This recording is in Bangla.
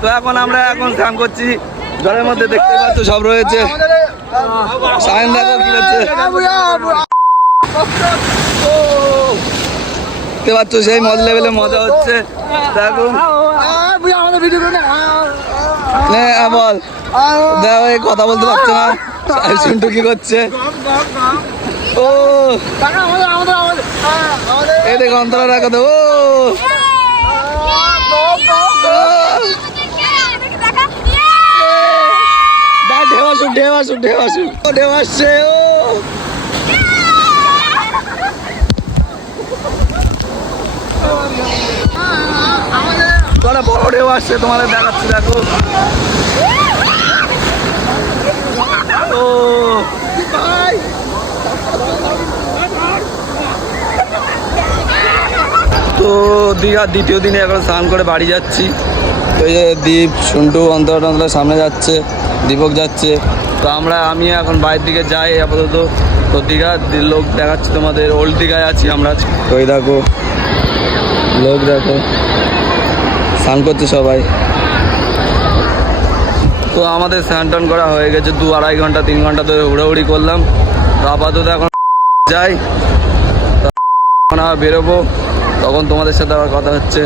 তো এখন আমরা স্নান করছি জলের মধ্যে, দেখতে পাচ্ছ সব রয়েছে। সায়ন দেখো কি হচ্ছে, দেখতে পাচ্ছ সেই মজা লেভেলে মজা হচ্ছে। দেখো বল, দেখো এই কথা বলতে পারছে না, শুনটু কি করছে। ও এই দেখো অন্তরা রাখো তো। ও ঢেউ আসুক, ঢেউ আসুক, ঢেউ আসুক, ঢেউ আসছে। ও বড় ঢেউ আসছে, তোমাদের দেখাচ্ছি। দেখো ও তো দীঘার দ্বিতীয় দিনে এখন স্নান করে বাড়ি যাচ্ছি। তো এই যে দীপ, সন্টু, অন্তরা সামনে যাচ্ছে, দীপক যাচ্ছে। তো আমি এখন বাইরের দিকে যাই আপাতত। তো দীঘার লোক দেখাচ্ছি তোমাদের, ওল্ড দীঘায় আছি আমরা। তো এই দেখো লোক, দেখো স্নান করছে সবাই। তো আমাদের স্নান টান করা হয়ে গেছে, 2-2.5 ঘন্টা 3 ঘন্টা ধরে হুড়োহুড়ি করলাম। তো আপাতত এখন যাই, তখন আবার বেরোবো, তখন তোমাদের সাথে আবার কথা হচ্ছে।